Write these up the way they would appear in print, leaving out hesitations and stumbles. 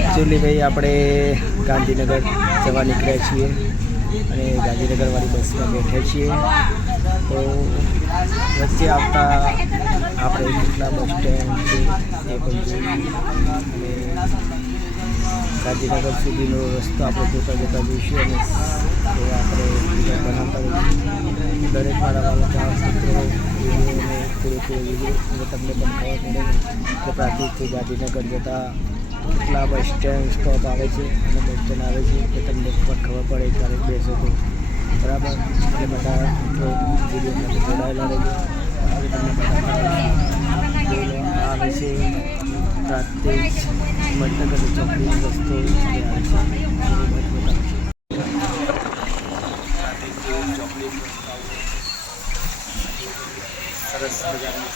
actually भाई આપણે ગાંધીનગર જવા નીકળ્યા છીએ અને ગાંધીનગરવાળી બસમાં બેઠા છીએ તો વચ્ચે આવતા આપણે કેટલા બસ સ્ટેન્ડ છે એ પણ જોયું અને ગાંધીનગર સુધીનો રસ્તો આપણે જોતા જતા જોઈશું અને તો આપણે બનાવતા રહીશું દરેક મારા વાળા ચાર મિત્રો વિડીયોને પૂરેપૂરો વિડીયો તમને પણ ખબર પડે કે પ્રાંતિજથી ગાંધીનગર જતા કેટલા બસ સ્ટેન્ડ સ્ટોપ આવે છે અને બસ સ્ટેન્ડ આવે છે કે તમને પણ ખબર પડે ક્યારેક બેસો તો બરાબર એટલે બધા મિત્રો વિડીયોમાં જોડાયેલા રહેજો હવે તમને બધા આવે છે પ્રાંતિજ મણનગર ચોકડીનો રસ્તો આવે છે સરસ મજાનું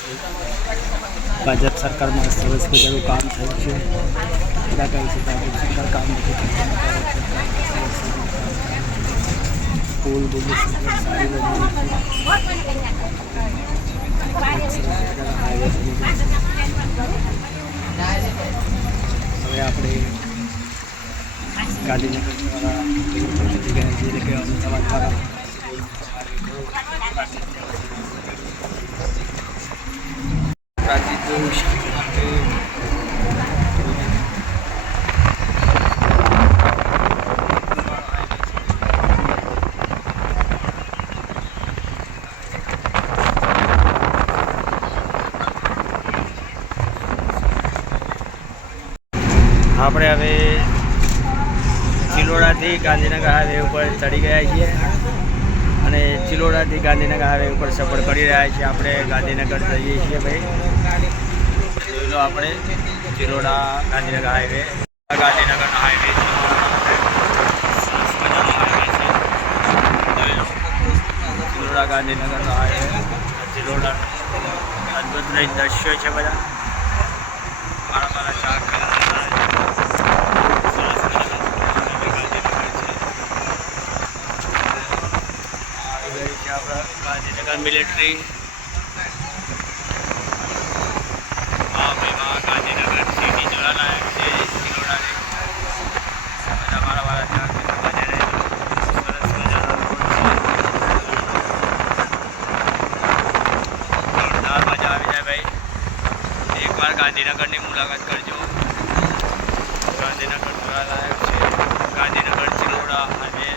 ભાજપ સરકારમાં સરસ મજાનું કામ થયું છે બધા કહે છે ભાજપ સરકાર કામ નથી કરતી પુલ બહુ સારી બની હવે આપણે ગાંધીનગર જગ્યાએ જઈએ કે અમદાવાદ પ્રાંતિજ આપણે હવે ચિલોડાથી ગાંધીનગર હાઈવે ઉપર ચડી ગયા છીએ અને ચિલોડાથી ગાંધીનગર હાઈવે ઉપર સફર કરી રહ્યા છીએ આપણે ગાંધીનગર જઈએ છીએ ભાઈ જોઈ લો આપણે ચિલોડા ગાંધીનગર હાઈવે ગાંધીનગરનો હાઈવે છે જોઈ લો ચિલોડા ગાંધીનગરનો હાઈવે ચિલોડા અદ્ભુત દ્રશ્યો છે બધા મારા ચાર ગાંધીનગર મિલિટરી ગાંધીનગર સિટી જોડાલાયક છે ચિલોડાની બધા મારા વાળા ચાર સરસ મજાનો જોરદાર મજા આવી જાય ભાઈ એકવાર ગાંધીનગરની મુલાકાત કરજો ગાંધીનગર જોડાલાયક છે ગાંધીનગર ચિલોડા અને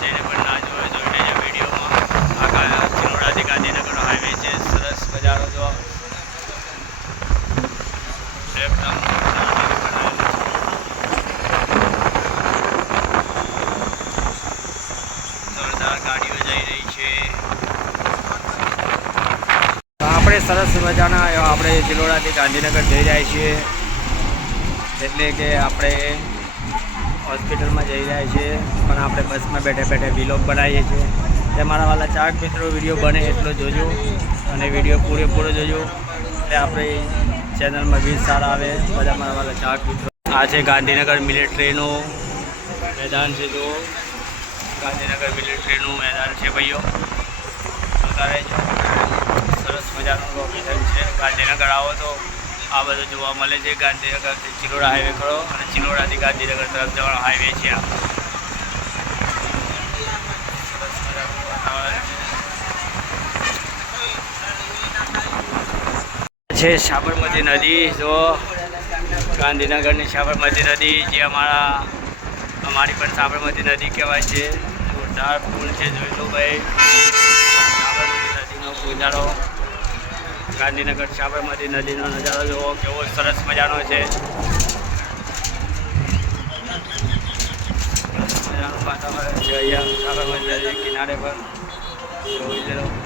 જેને પણ ના જોવે જોઈને જે વિડીયોમાં ચિલોડાથી ગાંધીનગરનો હાઈવે છે સરસ મજાનો જો એકદમ જોરદાર ગાડીઓ જઈ રહી છે આપણે સરસ મજાના આપણે ચિલોડાથી ગાંધીનગર જઈ રહ્યા છીએ એટલે કે આપણે હોસ્પિટલમાં જઈ રહ્યા છીએ પણ આપણે બસમાં બેઠે બેઠે વ્લોગ બનાવીએ છીએ તે મારા વાલા ચાર મિત્રો વિડીયો બને એટલો જોજો અને વિડીયો પૂરેપૂરો જોજો એટલે આપણે ચેનલમાં વ્યૂઝ સારા આવે બધા મારા વાલા ચાર મિત્રો આ છે ગાંધીનગર મિલિટરીનું મેદાન છે જો ગાંધીનગર મિલિટરીનું મેદાન છે ભાઈઓ જોતા રહેજો સરસ મજાનું લોકેશન છે ગાંધીનગર આવો તો આ બધું જોવા મળે છે ગાંધીનગરથી ચિલોડા હાઈવે ખરો અને ચિલોડાથી ગાંધીનગર તરફ જવાનો હાઈવે છે આ સરસ મજાનું વાતાવરણ છે સાબરમતી નદી જો ગાંધીનગરની સાબરમતી નદી જે અમારી પણ સાબરમતી નદી કહેવાય છે જોરદાર પુલ છે જોઈ લો ભાઈ સાબરમતી નદીનો નજારો ગાંધીનગર સાબરમતી નદીનો નજારો જુઓ કેવો સરસ મજાનો છે સરસ મજાનું વાતાવરણ છે અહીંયા સાબરમતી નદી કિનારે પર જોઈ લો